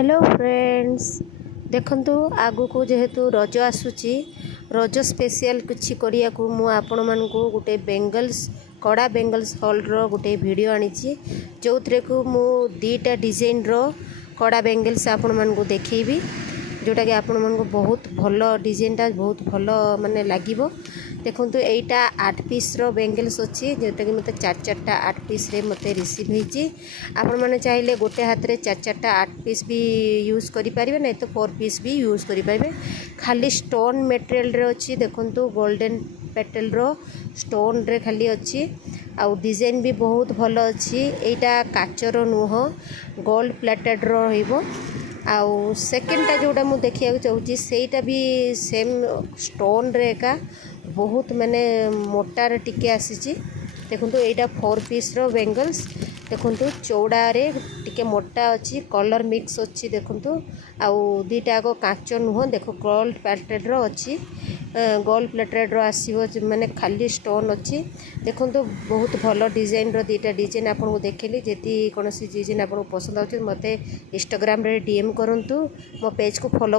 Hello friends देखंतु आगु को जेहेतु रज आसुची रज स्पेशल किछि करिया को मु आपण मन को गुटे बेंगल्स कड़ा बेंगल्स हॉल रो गुटे वीडियो आनीची जोथरे को मु दीटा डिजाइन रो कड़ा बेंगल्स आपण मन को देखैबी जोटा कि आपण मन को बहुत भलो डिजाइनटा बहुत भलो माने लागिवो। देखंतु एटा 8 पीस रो बेंगल्स अछि जोटा कि मते 4-4टा 8 पीस रे मते रिसीव हेची। आपण माने चाहिले गोटे हाथ रे 4-4टा 8 पीस भी यूज करि परिबे नै तो 4 पीस भी यूज करि परिबे। खाली स्टोन मटेरियल रे अछि देखंतु गोल्डन पेटल रो स्टोन रे खाली अछि आउ डिजाइन भी बहुत भलो अछि। एटा काचरो नुह गोल्ड प्लेटेड रो होइबो। आउ सेकेंडटा जोटा मु देखिया चाहूची सेटा भी सेम स्टोन रे का बहुत माने मोटार टिके आसीची। देखंतु एटा 4 पीस रो बेंगल्स देखंतु चौड़ा रे टिके मोटा अछि कलर मिक्स अछि। देखंतु आउ दीटा को काचो नुह देखो गोल्ड प्लेटेड रो अछि गोल्ड प्लेटेड रो आसीबो माने खाली स्टोन अछि। देखंतु बहुत भलो डिजाइन रो दीटा डिजाइन आपन को देखेली जेती कोनोसी डिजाइन आपन को पसंद आउछ मते इंस्टाग्राम रे डीएम करंतु मो पेज को फॉलो